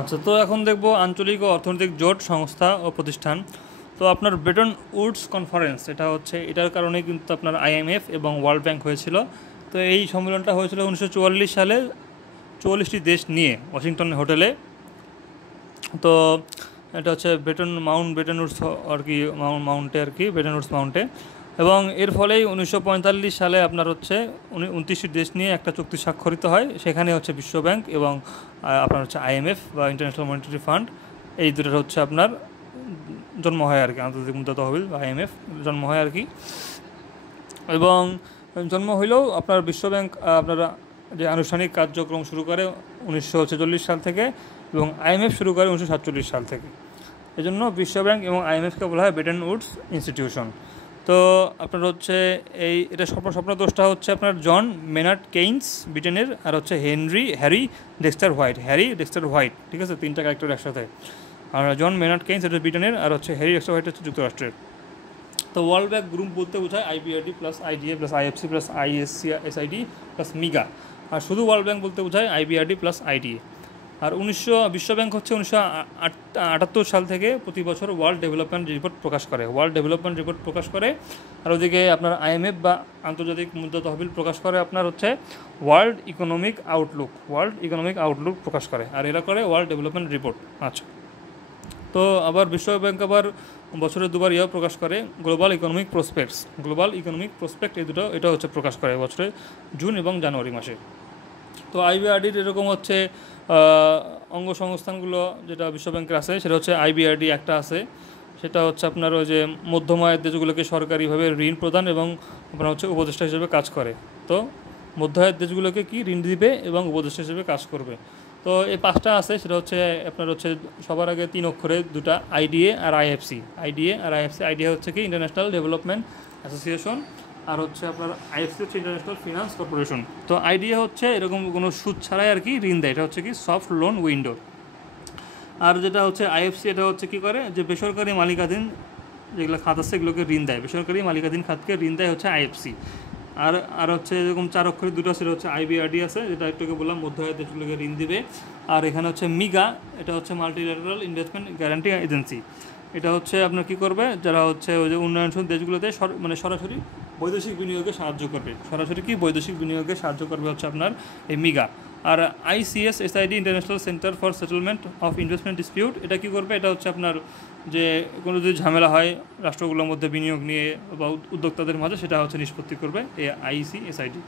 আচ্ছা, তো এখন দেখব আঞ্চলিক ও অর্থনৈতিক জোট সংস্থা ও প্রতিষ্ঠান। তো আপনার ব্রেটন উডস কনফারেন্স, এটা হচ্ছে এটার কারণে কিন্তু আপনার আইএমএফ এবং ওয়ার্ল্ড ব্যাংক হয়েছিল। তো এই সম্মেলনটা হয়েছিল 1944 সালে, 44টি দেশ নিয়ে ওয়াশিংটন হোটেলে। তো এটা হচ্ছে ব্রেটন উডস আর কি, মাউন্টে আর কি, ব্রেটন উডস মাউন্টে। এবং এর ফলেই 1945 সালে আপনার হচ্ছে 29টি দেশ নিয়ে একটা চুক্তি স্বাক্ষরিত হয়। সেখানে হচ্ছে বিশ্বব্যাংক এবং আপনার হচ্ছে আইএমএফ বা ইন্টারন্যাশনাল মনিটারি ফান্ড, এই দুটোর হচ্ছে আপনার জন্ম হয় আর কি, আন্তর্জাতিক মুদ্রা তহবিল বা আইএমএফ জন্ম হয় আর কি। এবং জন্ম হইলেও আপনার বিশ্বব্যাংক আপনারা যে আনুষ্ঠানিক কার্যক্রম শুরু করে 1946 সাল থেকে, এবং আইএমএফ শুরু করে 1947 সাল থেকে। এজন্য বিশ্বব্যাংক এবং আইএমএফকে বলা হয় ব্রেটন উডস ইনস্টিটিউশন। তো আপনার হচ্ছে এটা স্বপ্নদোষটা হচ্ছে আপনার জন মেনার্ড কেইনস ব্রিটেনের, আর হচ্ছে হ্যারি ডেক্সটার হোয়াইট, ঠিক আছে, তিনটা ক্যারেক্টার একসাথে। আর জন মেনার্ড কেইনস এটা ব্রিটেনের, আর হচ্ছে হ্যারি ডেক্সটার হোয়াইট হচ্ছে যুক্তরাষ্ট্রের। তো ওয়ার্ল্ড ব্যাংক গ্রুপ বলতে বোঝায় IBRD plus IDA plus IFC plus ISID plus MIGA. আর শুধু ওয়ার্ল্ড ব্যাংক বলতে বোঝায় আইবিআরডি প্লাস আইডিএ। আর বিশ্বব্যাংক হচ্ছে 1978 সাল থেকে প্রতি বছর ওয়ার্ল্ড ডেভেলপমেন্ট রিপোর্ট প্রকাশ করে। আর ওদিকে আপনার আইএমএফ বা আন্তর্জাতিক মুদ্রা তহবিল প্রকাশ করে আপনার হচ্ছে ওয়ার্ল্ড ইকোনমিক আউটলুক প্রকাশ করে। আর এরা করে ওয়ার্ল্ড ডেভেলপমেন্ট রিপোর্ট। আচ্ছা, তো আবার বিশ্বব্যাংক আবার বছরে দুবার প্রকাশ করে গ্লোবাল ইকোনমিক প্রসপেক্ট, এটা হচ্ছে প্রকাশ করে বছরে জুন এবং জানুয়ারি মাসে। তো আইবিআরডির এরকম হচ্ছে অঙ্গ সংস্থানগুলো যেটা বিশ্বব্যাংকের আছে, সেটা হচ্ছে আইবিআরডি একটা আছে, সেটা হচ্ছে আপনার ওই যে মধ্যম আয়ের দেশগুলোকে সরকারিভাবে ঋণ প্রদান এবং আপনার হচ্ছে উপদেষ্টা হিসেবে কাজ করে। তো মধ্য আয়ের দেশগুলোকে কি ঋণ দিবে এবং উপদেষ্টা হিসেবে কাজ করবে। তো এই পাঁচটা আছে, সেটা হচ্ছে আপনার হচ্ছে সবার আগে 3 অক্ষরে দুটা, আইডিএ আর আইএফসি। আইডিএ হচ্ছে কি ইন্টারন্যাশনাল ডেভেলপমেন্ট অ্যাসোসিয়েশন, আর হচ্ছে আপনার আইএফসি হচ্ছে ইন্টারন্যাশনাল ফিনান্স কর্পোরেশন। তো আইডিএ হচ্ছে এরকম কোনো সুদ ছাড়াই আর কি ঋণ দেয়, এটা হচ্ছে কি সফট লোন উইন্ডো। আর যেটা হচ্ছে আইএফসি, এটা হচ্ছে কি করে যে বেসরকারি মালিকাধীন যেগুলো খাত আছে এগুলোকে ঋণ দেয়, বেসরকারি মালিকাধীন খাতকে ঋণ দেয় হচ্ছে আইএফসি। আর হচ্ছে এরকম 4 অক্ষরের দুটো, সেটা হচ্ছে আইবিআরডি আছে, যেটা একটুকে বললাম মধ্য আয়ের দেশগুলোকে ঋণ দিবে। আর এখানে হচ্ছে মিগা, এটা হচ্ছে মাল্টিল্যাটারাল ইনভেস্টমেন্ট গ্যারান্টি এজেন্সি। এটা হচ্ছে আপনার কী করবে, যারা হচ্ছে ওই যে উন্নয়নশীল দেশগুলোতে সরাসরি বৈদেশিক বিনিয়োগে সাহায্য করবে হচ্ছে আপনার এই মিগা। আর ICSID international centre for settlement of investment dispute, এটা কী করবে, এটা হচ্ছে আপনার যে কোনো যদি ঝামেলা হয় রাষ্ট্রগুলোর মধ্যে বিনিয়োগ নিয়ে বা উদ্যোক্তাদের মাঝে, সেটা হচ্ছে নিষ্পত্তি করবে এই আইসিএসআইডি।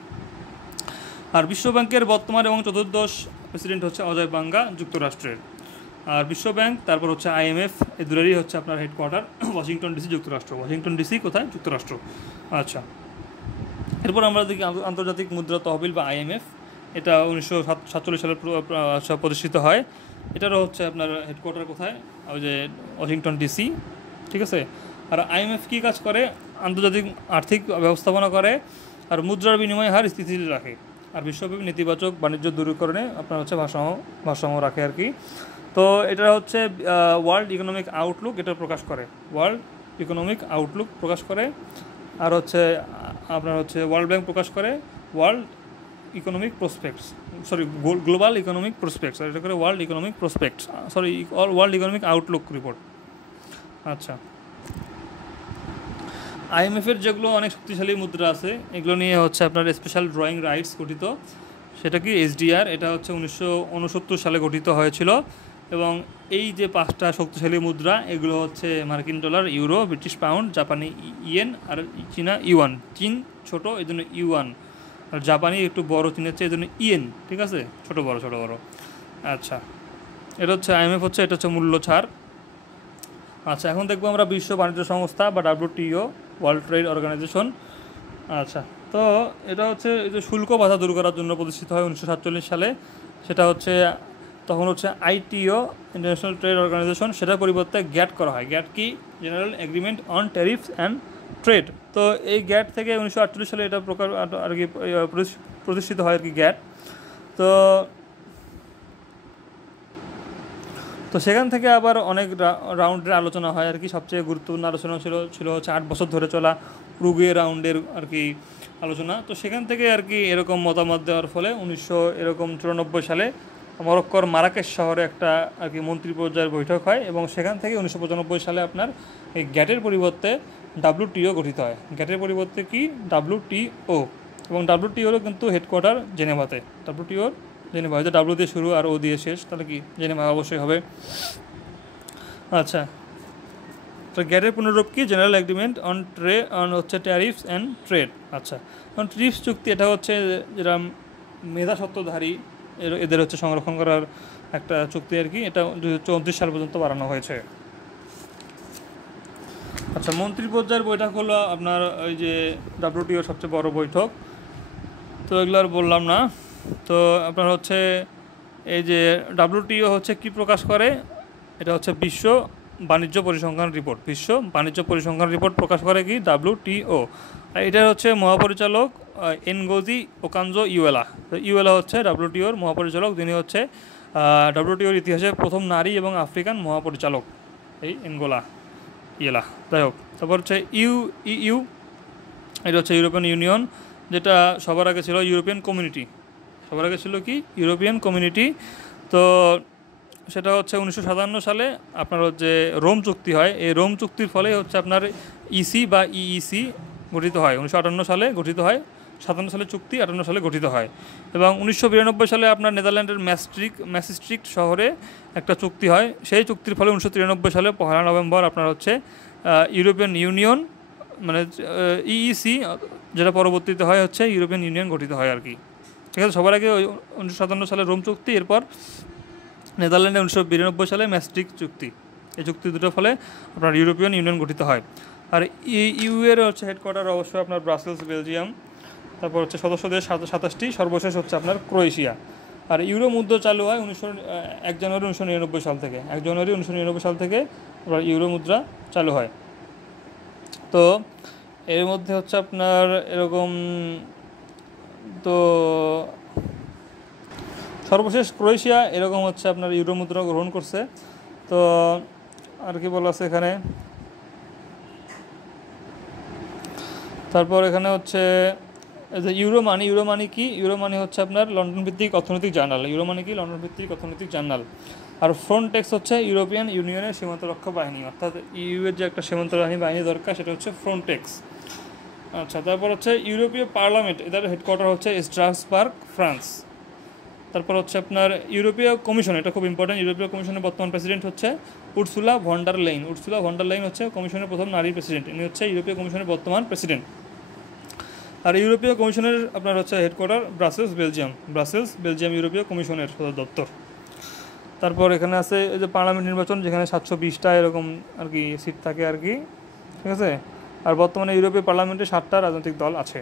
আর বিশ্বব্যাংকের বর্তমান এবং চতুর্দশ প্রেসিডেন্ট হচ্ছে অজয় বাঙ্গা, যুক্তরাষ্ট্রের। আর বিশ্বব্যাংক, তারপর হচ্ছে আইএমএফ, এই দুটোরই হচ্ছে আপনার হেডকোয়ার্টার ওয়াশিংটন ডিসি, যুক্তরাষ্ট্র। কোথায়? যুক্তরাষ্ট্র। আচ্ছা, এরপর আমরা দেখি আন্তর্জাতিক মুদ্রা তহবিল বা আইএমএফ। এটা 1947 সালে প্রতিষ্ঠিত হয়। এটারও হচ্ছে আপনার হেডকোয়ার্টার কোথায়? ওই যে ওয়াশিংটন ডিসি, ঠিক আছে। আর আইএমএফ কী কাজ করে? আন্তর্জাতিক আর্থিক ব্যবস্থাপনা করে, আর মুদ্রার বিনিময় হার স্থিতিশীল রাখে, আর বিশ্বব্যাপী নেতিবাচক বাণিজ্য দূরীকরণে আপনার হচ্ছে ভারসাম্য রাখে আর কি। তো এটা হচ্ছে ওয়ার্ল্ড ইকোনমিক আউটলুক, এটা প্রকাশ করে, আর হচ্ছে আপনার হচ্ছে ওয়ার্ল্ড ব্যাংক প্রকাশ করে world economic prospects, global economic prospects, আর এটা করে ওয়ার্ল্ড ইকোনমিক আউটলুক রিপোর্ট। আচ্ছা, আইএমএফের যেগুলো অনেক শক্তিশালী মুদ্রা আছে, এগুলো নিয়ে হচ্ছে আপনার স্পেশাল ড্রয়িং রাইটস গঠিত, সেটা কি এসডিআর। এটা হচ্ছে 1969 সালে গঠিত হয়েছিল। এবং এই যে 5টা শক্তিশালী মুদ্রা, এগুলো হচ্ছে মার্কিন ডলার, ইউরো, ব্রিটিশ পাউন্ড, জাপানি ইয়েন, আর চীনা ইউয়ান। চীন ছোটো, এই জন্য ইউয়ান, আর জাপানি একটু বড় চীনের চেয়ে, এই জন্য ইয়েন, ঠিক আছে, ছোটো বড়। আচ্ছা, এটা হচ্ছে আইএমএফ, এটা হচ্ছে মূল্য ছাড়। আচ্ছা, এখন দেখবো আমরা বিশ্ব বাণিজ্য সংস্থা বা WTO, ওয়ার্ল্ড ট্রেড অর্গানাইজেশন। আচ্ছা, তো এটা হচ্ছে এই যে শুল্ক বাধা দূর করার জন্য প্রতিষ্ঠিত হয় 1947 সালে। সেটা হচ্ছে তখন হচ্ছে আইটিও, ইন্টারন্যাশনাল ট্রেড অর্গানাইজেশন, সেটার পরিবর্তে গ্যাট করা হয়। গ্যাট কি? General agreement on tariffs and trade. তো এই গ্যাট থেকে 1948 সালে এটা আর কি প্রতিষ্ঠিত হয় আর কি, গ্যাট। তো সেখান থেকে আবার অনেক রাউন্ডের আলোচনা হয় আর কি। সবচেয়ে গুরুত্বপূর্ণ আলোচনা ছিল হচ্ছে 8 বছর ধরে চলা উরুগুয়ে রাউন্ডের আর কি আলোচনা। তো সেখান থেকে আর কি এরকম মতামত দেওয়ার ফলে 1994 সালে মরক্কোর মারাকেশ শহরে একটা আর কি মন্ত্রী পর্যায়ের বৈঠক হয় এবং সেখান থেকে 1995 সালে আপনার এই গ্যাটের পরিবর্তে WTO গঠিত হয়। গ্যাটের পরিবর্তে কি WTO, এবং WTOরও কিন্তু হেডকোয়ার্টার জেনেভাতে। WTOর জেনেভা, হয়তো ডাব্লিউ দিয়ে শুরু আর ও দিয়ে শেষ, তাহলে কি জেনেভা অবশ্যই হবে। আচ্ছা, তো গ্যাটের পুনরূপ কি? জেনারেল এগ্রিমেন্ট অন হচ্ছে ট্যারিফস অ্যান্ড ট্রেড। আচ্ছা, কারণ ট্রিপস চুক্তি এটা হচ্ছে যেটা মেধাস্বত্বধারী এদের হচ্ছে সংরক্ষণ করার একটা চুক্তি আর কি। এটা 2034 সাল পর্যন্ত বাড়ানো হয়েছে। আচ্ছা, মন্ত্রী পর্যায়ের বৈঠক হলো আপনার ওই যে WTOর সবচেয়ে বড় বৈঠক, তো এগুলো আর বললাম না। তো আপনার হচ্ছে এই যে WTO হচ্ছে কি প্রকাশ করে, এটা হচ্ছে বিশ্ব বাণিজ্য পরিসংখ্যান রিপোর্ট। বিশ্ব বাণিজ্য পরিসংখ্যান রিপোর্ট প্রকাশ করে কি WTO। এটার হচ্ছে মহাপরিচালক এনগোজি ওকানজো ইউয়েলা। তো ইউয়েলা হচ্ছে WTOর মহাপরিচালক, যিনি হচ্ছে WTOর ইতিহাসে প্রথম নারী এবং আফ্রিকান মহাপরিচালক, এই এনগোলা ইয়েলা। যাই হোক, তারপর হচ্ছে ইউ, এটা হচ্ছে ইউরোপিয়ান ইউনিয়ন, যেটা সবার আগে ছিল ইউরোপিয়ান কমিউনিটি। সবার আগে ছিল কি? European community. তো সেটা হচ্ছে 1957 সালে আপনার হচ্ছে রোম চুক্তি হয়। এই রোম চুক্তির ফলে হচ্ছে আপনার ইসি বা ইইসি গঠিত হয়। 1958 সালে গঠিত হয়, 57 সালে চুক্তি, 58 সালে গঠিত হয়। এবং 1992 সালে আপনার নেদারল্যান্ডের ম্যাসিস্ট্রিক্ট শহরে একটা চুক্তি হয়। সেই চুক্তির ফলে 1993 সালে 1 নভেম্বর আপনার হচ্ছে ইউরোপিয়ান ইউনিয়ন মানে ইইসি, যেটা পরবর্তীতে হয় হচ্ছে ইউরোপিয়ান ইউনিয়ন গঠিত হয় আর কি। ঠিক আছে, সবার আগে 1957 সালে রোম চুক্তি, এরপর নেদারল্যান্ডে 1992 সালে ম্যাসিস্ট্রিক্ট চুক্তি। এই চুক্তি দুটোর ফলে আপনার ইউরোপিয়ান ইউনিয়ন গঠিত হয়। আর ইউ এর হচ্ছে হেডকোয়ার্টার অবশ্যই আপনার ব্রাসেলস, বেলজিয়াম। তারপর হচ্ছে সদস্য দেশ 27টি, সর্বশেষ হচ্ছে আপনার ক্রোয়েশিয়া। আর ইউরো মুদ্রা চালু হয় 1 জানুয়ারি 1999 সাল থেকে। 1 জানুয়ারি 1999 সাল থেকে আপনার ইউরো মুদ্রা চালু হয়। তো এর মধ্যে হচ্ছে আপনার এরকম, তো সর্বশেষ ক্রোয়েশিয়া এরকম হচ্ছে আপনার ইউরো মুদ্রা গ্রহণ করছে। তো আর কি বলা আছে এখানে। তারপর এখানে হচ্ছে যে ইউরো মানি কি? ইউরো মানি হচ্ছে আপনার লন্ডন ভিত্তিক অর্থনৈতিক জার্নাল। ইউরো মানি কি? লন্ডন ভিত্তিক অর্থনৈতিক জার্নাল। আর ফ্রন্টেক্স হচ্ছে ইউরোপিয়ান ইউনিয়নের সীমান্তরক্ষা বাহিনী, অর্থাৎ ইউ এর যে একটা সীমান্তবাহিনী বাহিনী দরকার, সেটা হচ্ছে ফ্রন্টেক্স। আচ্ছা, তারপর হচ্ছে ইউরোপীয় পার্লামেন্ট, এদের হেডকোয়ার্টার হচ্ছে স্ট্রাসবার্গ, ফ্রান্স। তারপর হচ্ছে আপনার ইউরোপীয় কমিশন, এটা খুব ইম্পর্টেন্ট। ইউরোপীয় কমিশনের বর্তমান প্রেসিডেন্ট হচ্ছে Ursula von der Leyen. Ursula von der Leyen হচ্ছে কমিশনের প্রথম নারী প্রেসিডেন্ট, ইনি হচ্ছে ইউরোপীয় কমিশনের বর্তমান প্রেসিডেন্ট। আর ইউরোপীয় কমিশনের আপনার হচ্ছে headquarter Brussels, Belgium. Brussels, Belgium ইউরোপীয় কমিশনের সদর দপ্তর। তারপর এখানে আছে এই যে পার্লামেন্ট নির্বাচন, যেখানে 720টা এরকম আর কি সিট থাকে আর কি। ঠিক আছে, আর বর্তমানে ইউরোপীয় পার্লামেন্টে 7টা রাজনৈতিক দল আছে।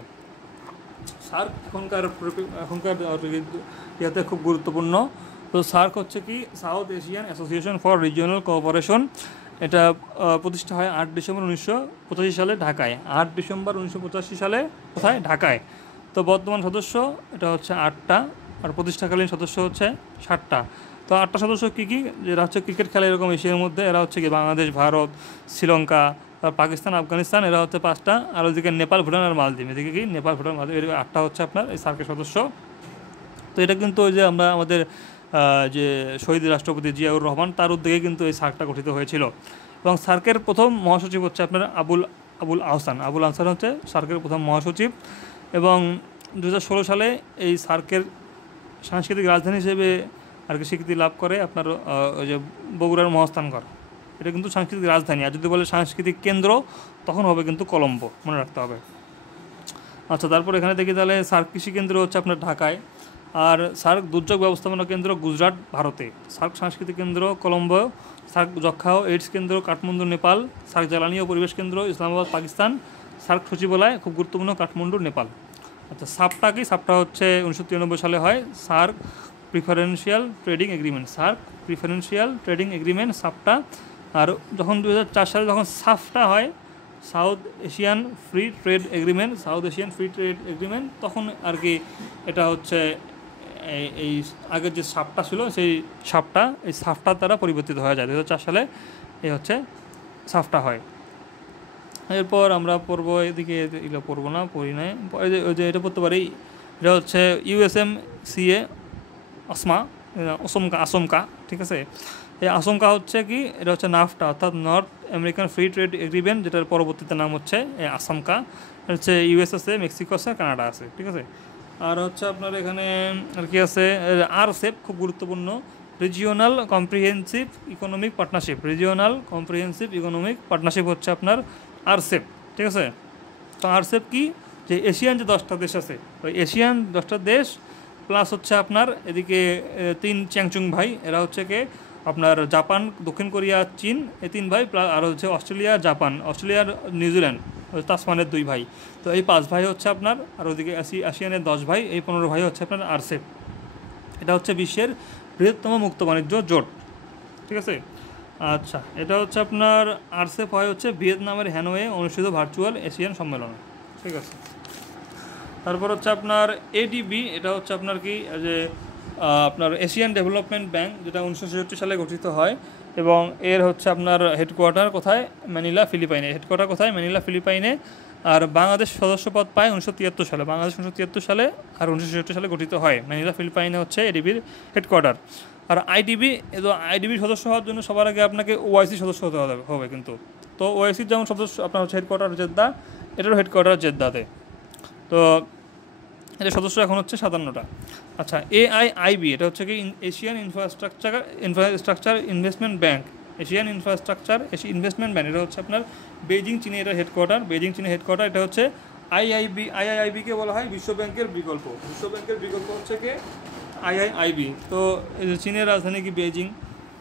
সার্ক এখনকার ইয়াতে খুব গুরুত্বপূর্ণ। তো সার্ক হচ্ছে কি? South Asian association for regional cooperation. এটা প্রতিষ্ঠা হয় 8 ডিসেম্বর 1985 সালে ঢাকায়। 8 ডিসেম্বর 1985 সালে কোথায়? ঢাকায়। তো বর্তমান সদস্য এটা হচ্ছে 8টা, আর প্রতিষ্ঠাকালীন সদস্য হচ্ছে 7টা। তো 8টা সদস্য কী কী? যেটা হচ্ছে ক্রিকেট খেলা এরকম এশিয়ার মধ্যে, এরা হচ্ছে কি বাংলাদেশ, ভারত, শ্রীলঙ্কা, পাকিস্তান, আফগানিস্তান, এরা হচ্ছে 5টা। আর ওইদিকে নেপাল, ভুটান আর মালদ্বীপ, এদিকে কি নেপাল, ভুটান, মালদ্বীপ, এর 8টা হচ্ছে আপনার এই সার্কের সদস্য। তো এটা কিন্তু ওই যে আমরা আমাদের যে শহীদ রাষ্ট্রপতি জিয়াউর রহমান, তার উদ্যোগে কিন্তু এই সার্কটা গঠিত হয়েছিল। এবং সার্কের প্রথম মহাসচিব হচ্ছে আপনার আবুল আহসান হচ্ছে সার্কের প্রথম মহাসচিব। এবং 2016 সালে এই সার্কের সাংস্কৃতিক রাজধানী হিসেবে আর কি স্বীকৃতি লাভ করে আপনার ওই যে বগুড়ার মহাস্থানগড়। এটা কিন্তু সাংস্কৃতিক রাজধানী। আর যদি বলে সাংস্কৃতিক কেন্দ্র, তখন হবে কিন্তু কলম্বো, মনে রাখতে হবে। আচ্ছা, তারপর এখানে দেখি তাহলে সার্ক কৃষি কেন্দ্র হচ্ছে আপনার ঢাকায়, আর সার্ক দুর্যোগ ব্যবস্থাপনা কেন্দ্র গুজরাট, ভারতে। সার্ক সাংস্কৃতিক কেন্দ্র কলম্বো, সার্ক যক্ষা ও এইডস কেন্দ্র কাঠমান্ডু, নেপাল। সার্ক জ্বালানি ও পরিবেশ কেন্দ্র ইসলামাবাদ, পাকিস্তান। সার্ক সচিবালয় খুব গুরুত্বপূর্ণ, কাঠমান্ডু, নেপাল। আচ্ছা, সাপটা কি? সাপটা হচ্ছে 1993 সালে হয়। SAARC preferential trading agreement. SAARC preferential trading agreement, সাপটা। আর যখন 2004 সালে যখন সাফটা হয়, south Asian free trade agreement, তখন আর কি এটা হচ্ছে এই আগের যে সাপটা ছিল, সেই সাপটা এই সাফটার দ্বারা পরিবর্তিত হয়ে যায়। 2004 সালে এই হচ্ছে সাফটা হয়। এরপর আমরা পড়বো এদিকে, এগুলো পড়বো না, পড়ি নাই। ওই যে এটা পড়তে পারি, এটা হচ্ছে USMCA অসমা, আসমকা, ঠিক আছে। এই আসমকা হচ্ছে কি, এটা হচ্ছে নাফটা অর্থাৎ north American free trade agreement, যেটার পরবর্তীতে নাম হচ্ছে এই আসমকা। হচ্ছে ইউএস আছে, মেক্সিকো আছে, কানাডা আছে, ঠিক আছে। আর হচ্ছে আপনার এখানে আর কি আছে, আরসেপ খুব গুরুত্বপূর্ণ, regional comprehensive economic partnership. Regional comprehensive economic partnership হচ্ছে আপনার আরসেপ, ঠিক আছে। তো আরসেপ কি, যে এশিয়ান যে 10টা দেশ আছে, ওই এশিয়ান 10টা দেশ প্লাস হচ্ছে আপনার এদিকে 3 চ্যাংচুং ভাই, এরা হচ্ছে কে আপনার জাপান, দক্ষিণ কোরিয়া, চীন, এই 3 ভাই, প্লাস আর হচ্ছে অস্ট্রেলিয়া, জাপান, অস্ট্রেলিয়ার নিউজিল্যান্ড, তাসমানের 2 ভাই। তো এই 5 ভাই হচ্ছে আপনার, আর ওদিকে আসিয়ানের 10 ভাই, এই 15 ভাই হচ্ছে আপনার আরসেপ। এটা হচ্ছে বিশ্বের বৃহত্তম মুক্ত বাণিজ্য জোট, ঠিক আছে। আচ্ছা, এটা হচ্ছে আপনার আরসেপ হয় হচ্ছে ভিয়েতনামের হ্যানোয়ে অনুষ্ঠিত ভার্চুয়াল এশিয়ান সম্মেলনে, ঠিক আছে। তারপর হচ্ছে আপনার এডিবি, এটা হচ্ছে আপনার কি যে আপনার এশিয়ান ডেভেলপমেন্ট ব্যাংক, যেটা 1966 সালে গঠিত হয়, এবং এর হচ্ছে আপনার হেডকোয়ার্টার কোথায়, ম্যানিলা, ফিলিপাইনে। হেডকোয়ার্টার কোথায়, ম্যানিলা, ফিলিপাইনে। আর বাংলাদেশ সদস্যপদ পায় 1973 সালে, বাংলাদেশ 1973 সালে, আর 1966 সালে গঠিত হয়। ম্যানিলা, ফিলিপাইনে হচ্ছে এডিবির হেডকোয়ার্টার। আর আইডিবির সদস্য হওয়ার জন্য সবার আগে আপনাকে ওআইসি সদস্য হতে হবে কিন্তু। তো ওআইসির যেমন সদস্য আপনার হচ্ছে হেডকোয়ার্টার জেদ্দা, এটারও হেডকোয়ার্টার জেদ্দাতে। তো এটা সদস্য এখন হচ্ছে 57টা। আচ্ছা, AIIB, এটা হচ্ছে কি Asian infrastructure investment bank. Asian investment bank, এটা হচ্ছে আপনার বেইজিং, চীনে এটা হেডকোয়ার্টার, বেইজিং, চীনে হেডকোয়ার্টার। এটা হচ্ছে আইআইআইবিকে বলা হয় বিশ্ব ব্যাংকের বিকল্প। বিশ্ব ব্যাংকের বিকল্প হচ্ছে কি আইআইআইবি। তো চীনের রাজধানী কি বেইজিং,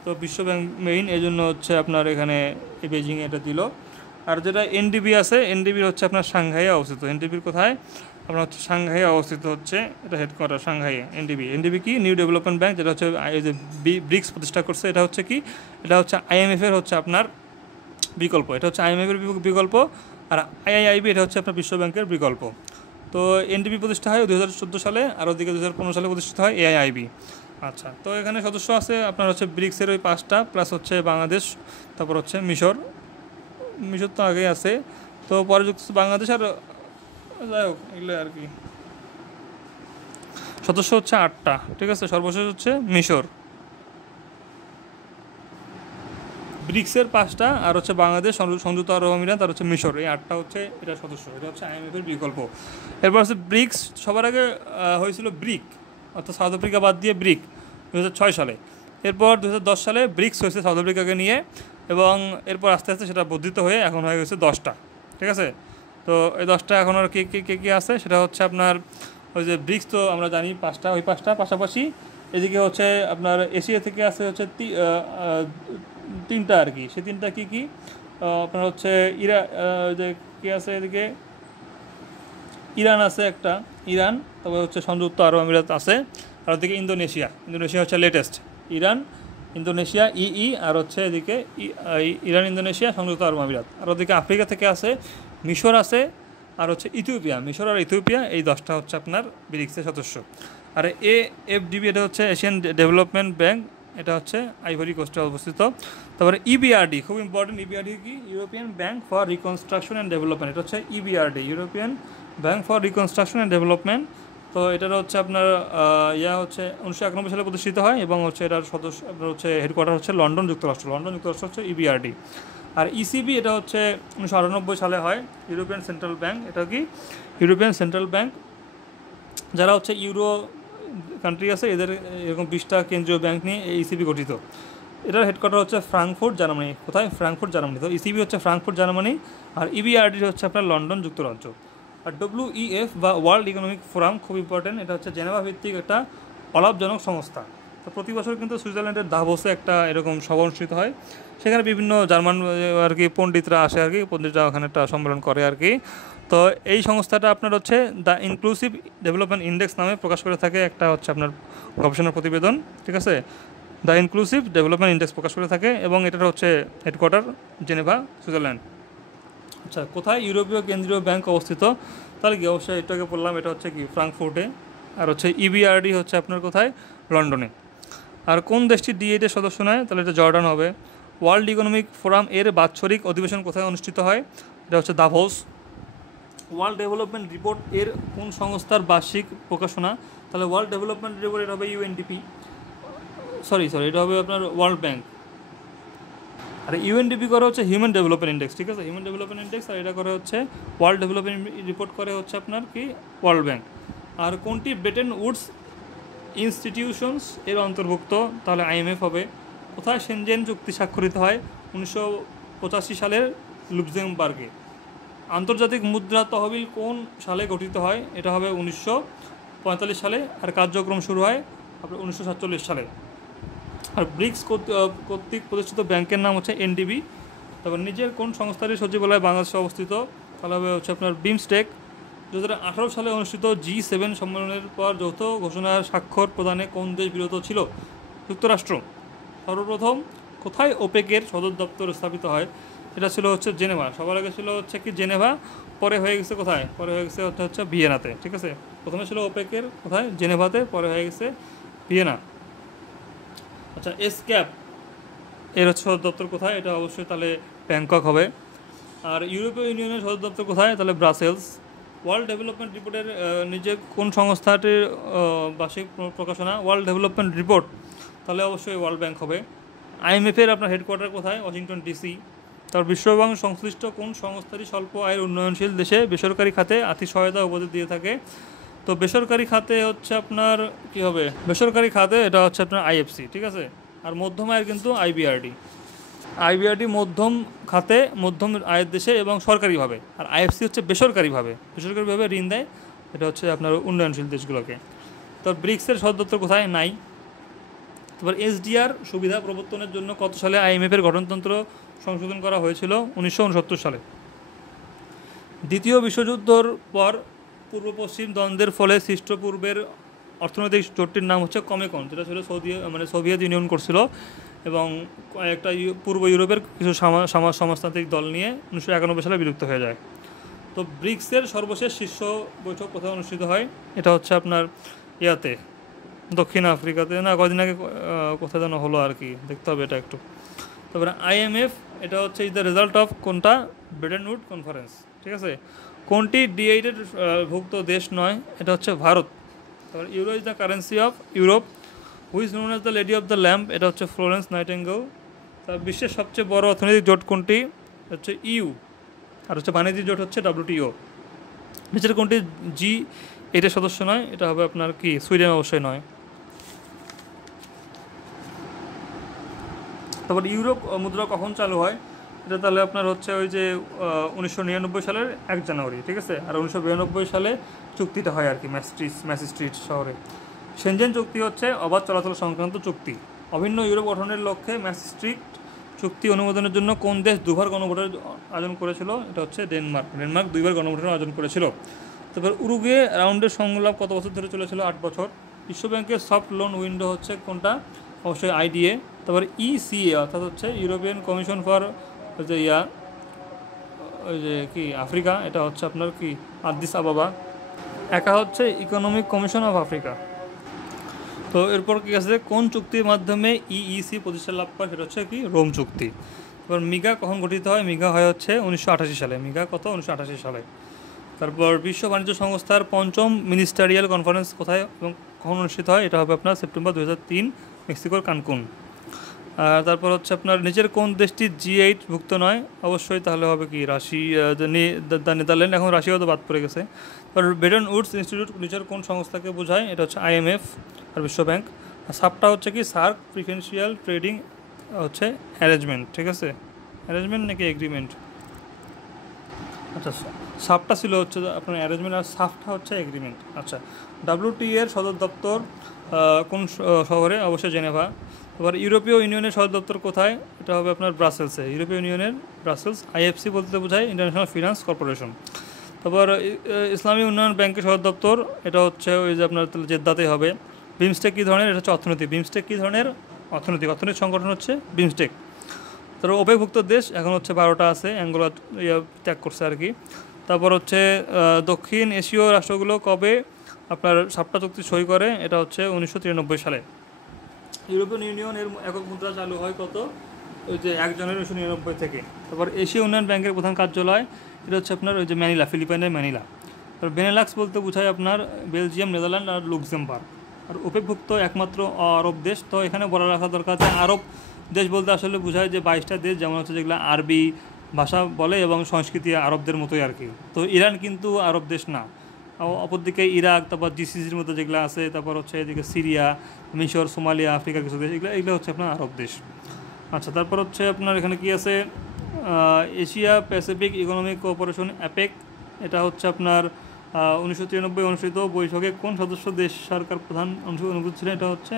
তো বিশ্ব ব্যাংক মেইন, এই জন্য হচ্ছে আপনার এখানে এই বেইজিংয়ে এটা দিল। আর যেটা এনডিবি আছে, এনডিবির হচ্ছে আপনার সাংহাইয়ে অবস্থিত। এনডিবির কোথায়, আপনার হচ্ছে সাংহাইয়ে অবস্থিত হচ্ছে, এটা হেডকোয়ার্টার সাংহাইয়ে। এনডিবি কি, নিউ ডেভেলপমেন্ট ব্যাংক, যেটা হচ্ছে এই যে ব্রিক্স প্রতিষ্ঠা করছে। এটা হচ্ছে কি, এটা হচ্ছে আইএমএফের হচ্ছে আপনার বিকল্প। এটা হচ্ছে আইএমএফের বিকল্প। আর আইআইআইবি, এটা হচ্ছে আপনার বিশ্ব ব্যাংকের বিকল্প। তো এনডিবি প্রতিষ্ঠা হয় 2014 সালে, আর ওদিকে 2015 সালে প্রতিষ্ঠিত হয় এআইআইবি। আচ্ছা, তো এখানে সদস্য আছে আপনার হচ্ছে ব্রিক্সের ওই 5টা, প্লাস হচ্ছে বাংলাদেশ, তারপর হচ্ছে মিশর তো আগেই আছে। তো পরে যুক্ত বাংলাদেশ, আর যাই হোক এগুলো আর কি। সদস্য হচ্ছে 8টা, ঠিক আছে। সর্বশেষ হচ্ছে মিশর। ব্রিক্সের 5টা, আর হচ্ছে বাংলাদেশ, সংযুক্ত আরব আমিরাত, আর হচ্ছে মিশর, এই 8টা হচ্ছে এটা সদস্য। এটা হচ্ছে আইএমএফের বিকল্প। এরপর হচ্ছে ব্রিক্স। সবার আগে হয়েছিল ব্রিক, অর্থাৎ সাউথ আফ্রিকা বাদ দিয়ে ব্রিক 2006 সালে। এরপর 2010 সালে ব্রিক্স হয়েছে সাউথ আফ্রিকাকে নিয়ে, এবং এরপর আস্তে আস্তে সেটা বর্ধিত হয়ে এখন হয়ে গেছে 10টা, ঠিক আছে। তো এই 10টা এখন আর কে আছে, সেটা হচ্ছে আপনার ওই যে ব্রিক্স, তো আমরা জানি 5টা, ওই 5টা পাশাপাশি এদিকে হচ্ছে আপনার এশিয়া থেকে আছে হচ্ছে 3টা আর কি। সেই 3টা কি আপনার হচ্ছে যে কী আছে, এদিকে ইরান আছে একটা, ইরান, তারপর হচ্ছে সংযুক্ত আরব আমিরাত আছে, আর ওদিকে ইন্দোনেশিয়া হচ্ছে লেটেস্ট। ইরান, ইন্দোনেশিয়া, আর হচ্ছে এদিকে ইরান, ইন্দোনেশিয়া, সংযুক্ত আরব আমিরাত। আর ওদিকে আফ্রিকা থেকে আছে মিশর আছে, আর হচ্ছে ইথিওপিয়া। মিশর আর ইথিওপিয়া, এই 10টা হচ্ছে আপনার ব্রিক্সের সদস্য। আর এএফডিবি, এটা হচ্ছে এশিয়ান ডেভেলপমেন্ট ব্যাংক, এটা হচ্ছে আইভরি কোস্টে অবস্থিত। তারপরে ইবিআরডি, খুব ইম্পর্টেন্ট। ইবিআরডি কি, European bank for reconstruction and development. এটা হচ্ছে EBRD, European bank for reconstruction and development. তো এটার হচ্ছে আপনার হচ্ছে 1991 সালে প্রতিষ্ঠিত হয়, এবং হচ্ছে এটার সদস্য আপনার হচ্ছে হেডকোয়ার্টার হচ্ছে লন্ডন যুক্তরাষ্ট্র হচ্ছে ইবিআরডি। আর ইসিবি, এটা হচ্ছে 1998 সালে হয়, ইউরোপিয়ান সেন্ট্রাল ব্যাংক। এটা কি, ইউরোপিয়ান সেন্ট্রাল ব্যাংক। যারা হচ্ছে ইউরো কান্ট্রি আছে, এদের এরকম 20টা কেন্দ্রীয় ব্যাংক নিয়ে এই ইসিবি গঠিত। এটার হেডকোয়ার্টার হচ্ছে ফ্রাঙ্কফুর্ট, জার্মানি। কোথায়, ফ্রাঙ্কফুর্ট, জার্মানি। তো ইসিবি হচ্ছে ফ্রাঙ্কফুর্ট, জার্মানি, আর ইবিআরডি হচ্ছে আপনার লন্ডন, যুক্তরাজ্য। আর WEF বা ওয়ার্ল্ড ইকোনমিক ফোরাম, খুব ইম্পর্টেন্ট। এটা হচ্ছে জেনেভা ভিত্তিক একটা অলাভজনক সংস্থা। তো প্রতি বছর কিন্তু সুইজারল্যান্ডের দাভোসে একটা এরকম সভা অনুষ্ঠিত হয়। সেখানে বিভিন্ন জার্মান আর কি পণ্ডিতরা আসে আর কি, পণ্ডিতরা ওখানে একটা সম্মেলন করে আর কি। তো এই সংস্থাটা আপনার হচ্ছে দ্য ইনক্লুসিভ ডেভেলপমেন্ট ইন্ডেক্স নামে প্রকাশ করে থাকে, একটা হচ্ছে আপনার গবেষণা প্রতিবেদন, ঠিক আছে। দ্য ইনক্লুসিভ ডেভেলপমেন্ট ইন্ডেক্স প্রকাশ করে থাকে, এবং এটার হচ্ছে হেডকোয়ার্টার জেনেভা, সুইজারল্যান্ড। আচ্ছা, কোথায় ইউরোপীয় কেন্দ্রীয় ব্যাংক অবস্থিত, তাহলে কি অবশ্যই এটাকে বললাম, এটা হচ্ছে কি ফ্রাঙ্কফুর্টে। আর হচ্ছে ইবিআরডি হচ্ছে আপনার কোথায়, লন্ডনে। আর কোন দেশটি D8 এর সদস্য নয়, তাহলে এটা জর্ডান হবে। ওয়ার্ল্ড ইকোনমিক ফোরাম এর বাৎসরিক অধিবেশন কোথায় অনুষ্ঠিত হয়, এটা হচ্ছে দাভোস। ওয়ার্ল্ড ডেভেলপমেন্ট রিপোর্ট এর কোন সংস্থার বার্ষিক প্রকাশনা, তাহলে ওয়ার্ল্ড ডেভেলপমেন্ট রিপোর্ট এটা হবে UNDP। সরি এটা হবে আপনার ওয়ার্ল্ড ব্যাংক। আর ইউএনডিপি করে হচ্ছে হিউম্যান ডেভেলপমেন্ট ইন্ডেক্স, ঠিক আছে, হিউম্যান ডেভেলপমেন্ট ইন্ডেক্স। আর এটা করে হচ্ছে ওয়ার্ল্ড ডেভেলপমেন্ট রিপোর্ট করে হচ্ছে আপনার কি ওয়ার্ল্ড ব্যাংক। আর কোনটি ব্রেটন উডস ইনস্টিটিউশনস এর অন্তর্ভুক্ত, তাহলে আইএমএফ হবে। কোথায় সেনজেন চুক্তি স্বাক্ষরিত হয়? 1985 সালের লুক্সেমবার্গে। আন্তর্জাতিক মুদ্রা তহবিল কোন সালে গঠিত হয়? এটা হবে 1945 সালে। আর কার্যক্রম শুরু হয় আপনার 1947 সালে। আর ব্রিক্স কর্তৃক প্রতিষ্ঠিত ব্যাংকের নাম হচ্ছে এনডিবি। তারপর নিজের কোন সংস্থাটির সচিবালয় বাংলাদেশে অবস্থিত? তাহলে হবে হচ্ছে আপনার বিমস্টেক। 2018 সালে অনুষ্ঠিত G7 সম্মেলনের পর যৌথ ঘোষণার স্বাক্ষর প্রদানে কোন দেশ বিরত ছিল? যুক্তরাষ্ট্র। সর্বপ্রথম কোথায় ওপেকের সদর দপ্তর স্থাপিত হয়? এটা ছিল হচ্ছে জেনেভা। সবার আগে ছিল হচ্ছে কি জেনেভা, পরে হয়ে গেছে কোথায়? পরে হয়ে গেছে হচ্ছে ভিয়েনাতে, ঠিক আছে। প্রথমে ছিল ওপেকের কোথায়? জেনেভাতে, পরে হয়ে গেছে ভিয়েনা। আচ্ছা, এসক্যাপ এর হচ্ছে সদর দপ্তর কোথায়? এটা অবশ্যই তাহলে ব্যাংকক হবে। আর ইউরোপীয় ইউনিয়নের সদর দপ্তর কোথায়? তাহলে ব্রাসেলস। ওয়ার্ল্ড ডেভেলপমেন্ট রিপোর্টের নিজে কোন সংস্থাটির বার্ষিক প্রকাশনা? ওয়ার্ল্ড ডেভেলপমেন্ট রিপোর্ট, তাহলে অবশ্যই ওয়ার্ল্ড ব্যাংক হবে। আইএমএফের আপনার হেডকোয়ার্টার কোথায়? Washington DC. তার বিশ্বব্যাংক সংশ্লিষ্ট কোন সংস্থাটি স্বল্প আয়ের উন্নয়নশীল দেশে বেসরকারি খাতে আর্থিক সহায়তা উপদেশ দিয়ে থাকে? তো বেসরকারি খাতে হচ্ছে আপনার কি হবে? বেসরকারি খাতে এটা হচ্ছে আপনার আইএফসি, ঠিক আছে। আর মধ্যম আয়ের কিন্তু আইবিআরডি মধ্যম খাতে, মধ্যম আয়ের দেশে এবং সরকারিভাবে। আর আইএফসি হচ্ছে বেসরকারিভাবে ঋণ দেয়, এটা হচ্ছে আপনার উন্নয়নশীল দেশগুলোকে। তো ব্রিক্সের সদর দপ্তর কোথায়? নাই। তারপর এসডিআর সুবিধা প্রবর্তনের জন্য কত সালে আইএমএফের গঠনতন্ত্র সংশোধন করা হয়েছিল? 1969 সালে। দ্বিতীয় বিশ্বযুদ্ধের পর পূর্ব পশ্চিম দ্বন্দ্বের ফলে সৃষ্ট পূর্বের অর্থনৈতিক জোটটির নাম হচ্ছে কমেকন, যেটা ছিল সোভিয়েত ইউনিয়ন করছিল এবং একটা পূর্ব ইউরোপের কিছু সমাজতান্ত্রিক দল নিয়ে 1991 সালে বিলুপ্ত হয়ে যায়। তো ব্রিক্সের সর্বশেষ শীর্ষ বৈঠক কোথায় অনুষ্ঠিত হয়? এটা হচ্ছে আপনার ইয়াতে, দক্ষিণ আফ্রিকাতে, না কদিন আগে কোথায় যেন হলো আর কি, দেখতে হবে এটা একটু। তারপরে আইএমএফ এটা হচ্ছে ইজ দ্য রেজাল্ট অফ কোনটা? ব্রেটন উড কনফারেন্স, ঠিক আছে। কোনটি D8 ভুক্ত দেশ নয়? এটা হচ্ছে ভারত। তারপর euro is the currency of Europe. Who's known as the lady of the lamp? এটা হচ্ছে ফ্লোরেন্স নাইটেঙ্গেল। তার বিশ্বের সবচেয়ে বড় অর্থনৈতিক জোট কোনটি? হচ্ছে ইউ। আর হচ্ছে বাণিজ্যিক জোট হচ্ছে WTO। নিচের কোনটি G8 সদস্য নয়? এটা হবে আপনার কি সুইডেন, অবশ্যই নয়। তারপর ইউরোপ মুদ্রা কখন চালু হয়? এটা তাহলে আপনার হচ্ছে ওই যে 1999 সালের 1 জানুয়ারি, ঠিক আছে। আর 1992 সালে চুক্তিটা হয় আর কি ম্যাসিস্ট্রিট শহরে। সেনজেন চুক্তি হচ্ছে অবাধ চলাচল সংক্রান্ত চুক্তি। অভিন্ন ইউরোপ গঠনের লক্ষ্যে ম্যাসিস্ট্রিট চুক্তি অনুমোদনের জন্য কোন দেশ দুবার গণভোটের আয়োজন করেছিল? এটা হচ্ছে ডেনমার্ক 2বার গণভোটের আয়োজন করেছিল। তারপর উরুগুয়ে রাউন্ডের সংলাপ কত বছর ধরে চলেছিল? 8 বছর। বিশ্বব্যাংকের সফট লোন উইন্ডো হচ্ছে কোনটা? অবশ্যই IDA। তারপর ECA অর্থাৎ হচ্ছে ইউরোপিয়ান কমিশন ফর যে ওই যে কি আফ্রিকা, এটা হচ্ছে আপনার কি আদিস আবাবা। একা হচ্ছে ইকোনমিক কমিশন অফ আফ্রিকা। তো এরপর কি আছে? কোন চুক্তির মাধ্যমে EEC প্রতিষ্ঠা লাভ করে? সেটা হচ্ছে কি রোম চুক্তি। তারপর মিগা কখন গঠিত হয়? মিগা হয় হচ্ছে 1988 সালে। মিগা কত? 1988 সালে। তারপর বিশ্ব বাণিজ্য সংস্থার 5ম মিনিস্টারিয়াল কনফারেন্স কোথায় এবং কখন অনুষ্ঠিত হয়? এটা হবে আপনার সেপ্টেম্বর 2003 মেক্সিকোর কানকুন। আর তারপর হচ্ছে আপনার নিচের কোন দেশটি G8 ভুক্ত নয়? অবশ্যই তাহলে হবে কি রাশিয়া, নেদারল্যান্ড। এখন রাশিয়াও তো বাদ পড়ে গেছে। আর ব্রেটন উডস ইনস্টিটিউট নিচের কোন সংস্থাকে বোঝায়? এটা হচ্ছে IMF আর বিশ্বব্যাংক। আর সাপটা হচ্ছে কি সার্ক প্রিফারেন্সিয়াল ট্রেডিং হচ্ছে অ্যারেঞ্জমেন্ট, ঠিক আছে। অ্যারেঞ্জমেন্ট নাকি এগ্রিমেন্ট? আচ্ছা, সাপটা ছিল হচ্ছে আপনার অ্যারেঞ্জমেন্ট আর সাফটা হচ্ছে এগ্রিমেন্ট। আচ্ছা, WTO এর সদর দপ্তর কোন শহরে? অবশ্যই জেনেভা। এবার ইউরোপীয় ইউনিয়নের সদর দপ্তর কোথায়? এটা হবে আপনার ব্রাসেলসে। ইউরোপীয় ইউনিয়নের ব্রাসেলস। IFC বলতে বোঝায় ইন্টারন্যাশনাল ফিনান্স কর্পোরেশন। তারপর ইসলামী উন্নয়ন ব্যাংকের সদর দপ্তর এটা হচ্ছে ওই যে আপনার জেদ্দাতে হবে। বিমস্টেক কী ধরনের? এটা হচ্ছে অর্থনীতি। বিমস্টেক কী ধরনের? অর্থনৈতিক সংগঠন হচ্ছে বিমস্টেক। তারপর ওপেকভুক্ত দেশ এখন হচ্ছে 12টা আছে, অ্যাঙ্গোলা ত্যাগ করছে আর কি। তারপর হচ্ছে দক্ষিণ এশীয় রাষ্ট্রগুলো কবে আপনার সাপটা চুক্তি সই করে? এটা হচ্ছে 1993 সালে। ইউরোপিয়ান ইউনিয়নের একক মুদ্রা চালু হয় কত? ওই যে 1 জানুয়ারি 1999 থেকে। তারপর এশীয় উন্নয়ন ব্যাংকের প্রধান কার্যালয় এটা হচ্ছে আপনার ওই যে ম্যানিলা, ফিলিপাইনের ম্যানিলা। তারপর বেনেলাক্স বলতে বোঝায় আপনার বেলজিয়াম, নেদারল্যান্ড আর লুক্সেমবার্গ। আর ওপেকভুক্ত একমাত্র আরব দেশ। তো এখানে বলা রাখা দরকার যে আরব দেশ বলতে আসলে বোঝায় যে 22টা দেশ, যেমন হচ্ছে যেগুলো আরবি ভাষা বলে এবং সংস্কৃতি আরবদের মতোই আর কি। তো ইরান কিন্তু আরব দেশ না। অপরদিকে ইরাক, তারপর জিসিসির মতো যেগুলো আছে, তারপর হচ্ছে এদিকে সিরিয়া, মিশর, সোমালিয়া, আফ্রিকার কিছু দেশ, এগুলো হচ্ছে আপনার আরব দেশ। আচ্ছা, তারপর হচ্ছে আপনার এখানে কি আছে, Asia Pacific economic cooperation APEC, এটা হচ্ছে আপনার 1993 অনুষ্ঠিত বৈঠকে কোন সদস্য দেশ সরকার প্রধান অনুভূত ছিলেন, এটা হচ্ছে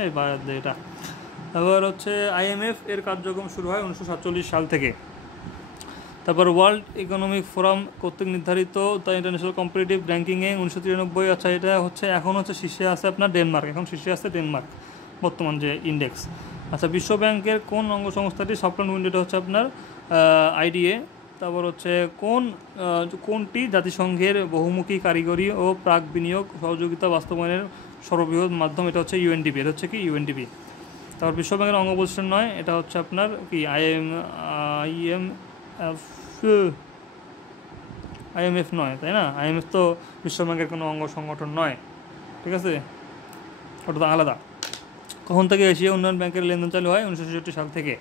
এটা। তারপর হচ্ছে আইএমএফ এর কার্যক্রম শুরু হয় 1947 সাল থেকে। তারপর ওয়ার্ল্ড ইকোনমিক ফোরাম কর্তৃক নির্ধারিত দ্য ইন্টারন্যাশনাল কম্পিটিটিভ র্যাঙ্কিংয়ে 1993, আচ্ছা এটা হচ্ছে এখন হচ্ছে শীর্ষে আছে আপনার ডেনমার্ক, এখন শীর্ষে আছে ডেনমার্ক বর্তমান যে ইন্ডেক্স। আচ্ছা, বিশ্ব ব্যাংকের কোন অঙ্গ সংস্থাটি সফটওয়্যার উইন্ডোটা হচ্ছে আপনার আইডিএ। তারপর হচ্ছে কোনটি জাতিসংঘের বহুমুখী কারিগরি ও প্রাক বিনিয়োগ সহযোগিতা বাস্তবায়নের সর্ববৃহৎ মাধ্যম, এটা হচ্ছে ইউএনডিপি, এটা হচ্ছে কি ইউএনডিপি। তারপর বিশ্ব ব্যাংকের অঙ্গ প্রতিষ্ঠান নয়, এটা হচ্ছে আপনার কি আইএমএফ নয়, তাই না? আইএমএফ তো বিশ্ব ব্যাংকের কোনো অঙ্গ সংগঠন নয়, ঠিক আছে, ওটা তো আলাদা। কখন থেকে এশিয়া উন্নয়ন ব্যাংকের লেনদেন চালু হয়? 1966 সাল থেকে।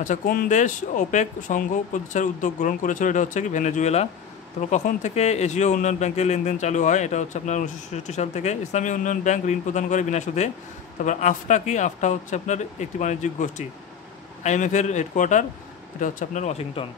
আচ্ছা, কোন দেশ ওপেক সংঘ প্রতিষ্ঠার উদ্যোগ গ্রহণ করেছিল? এটা হচ্ছে কি ভেনেজুয়েলা। তারপর কখন থেকে এশীয় উন্নয়ন ব্যাংকের লেনদেন চালু হয়? এটা হচ্ছে আপনার 1966 সাল থেকে। ইসলামী উন্নয়ন ব্যাংক ঋণ প্রদান করে বিনা সুদে। তারপর আফটা কি? আফটা হচ্ছে আপনার একটি বাণিজ্যিক গোষ্ঠী। আইএমএফের হেডকোয়ার্টার, এটা হচ্ছে আপনার ওয়াশিংটন।